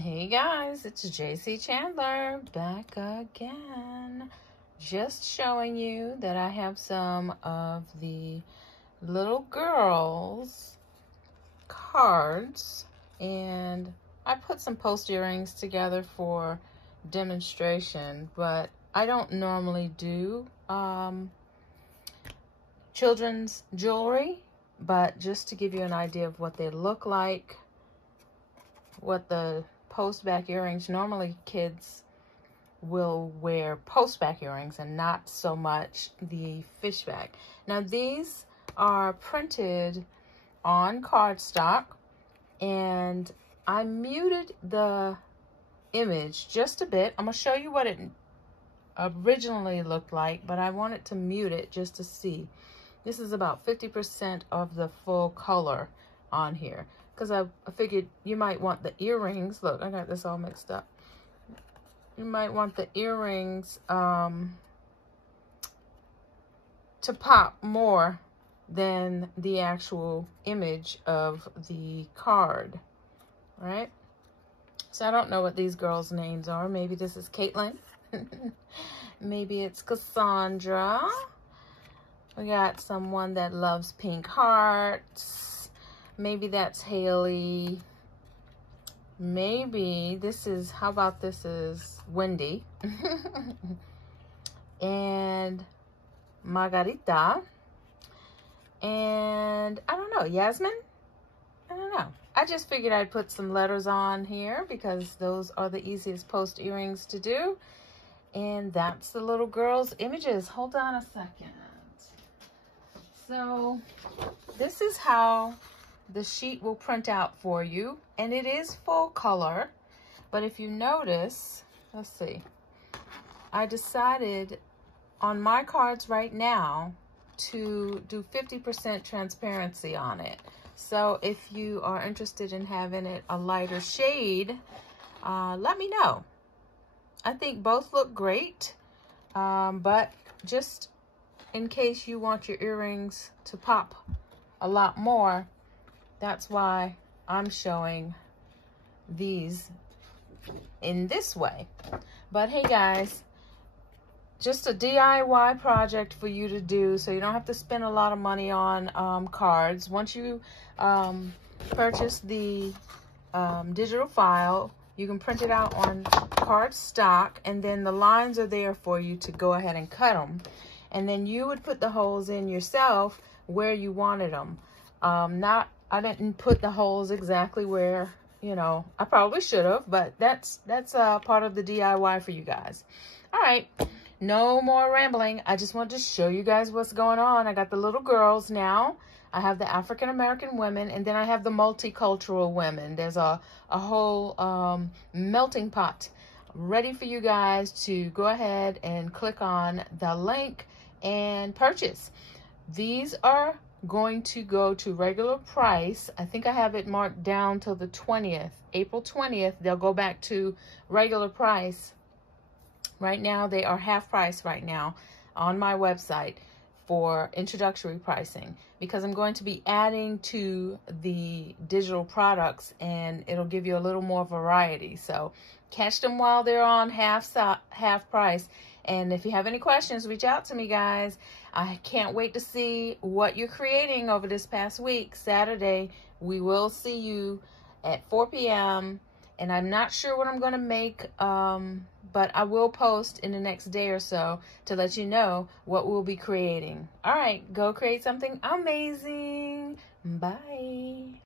Hey guys, it's JayCee Chandler back again. Just showing you that I have some of the little girls cards, and I put some post earrings together for demonstration, but I don't normally do children's jewelry, but just to give you an idea of what they look like, what the post back earrings, normally kids will wear post back earrings and not so much the fishback. Now these are printed on cardstock, and I muted the image just a bit. I'm gonna show you what it originally looked like, but I wanted to mute it just to see. This is about 50% of the full color on here, because I figured you might want the earrings. Look, I got this all mixed up. You might want the earrings to pop more than the actual image of the card, right? So I don't know what these girls' names are. Maybe this is Caitlin. Maybe it's Cassandra. We got someone that loves pink hearts. Maybe that's Haley. Maybe this is, how about this is Wendy. And Margarita. And I don't know, Yasmin? I don't know. I just figured I'd put some letters on here because those are the easiest post earrings to do. And that's the little girl's images. Hold on a second. So this is how the sheet will print out for you, and it is full color. But if you notice, let's see, I decided on my cards right now to do 50% transparency on it. So if you are interested in having it a lighter shade, let me know. I think both look great, but just in case you want your earrings to pop a lot more, that's why I'm showing these in this way. But hey guys, just a DIY project for you to do, so you don't have to spend a lot of money on cards. Once you purchase the digital file, you can print it out on cardstock, and then the lines are there for you to go ahead and cut them. And then you would put the holes in yourself where you wanted them. I didn't put the holes exactly where, you know, I probably should have, but that's part of the DIY for you guys. All right, no more rambling. I just wanted to show you guys what's going on. I got the little girls now. I have the African-American women, and then I have the multicultural women. There's a whole melting pot ready for you guys to go ahead and click on the link and purchase. These are going to go to regular price. I think I have it marked down till the 20th, April 20th. They'll go back to regular price. Right now, they are half price right now on my website for introductory pricing, because I'm going to be adding to the digital products, and it'll give you a little more variety. So catch them while they're on half price. And if you have any questions, reach out to me, guys. I can't wait to see what you're creating over this past week. Saturday, we will see you at 4 p.m. And I'm not sure what I'm going to make, but I will post in the next day or so to let you know what we'll be creating. All right, go create something amazing. Bye.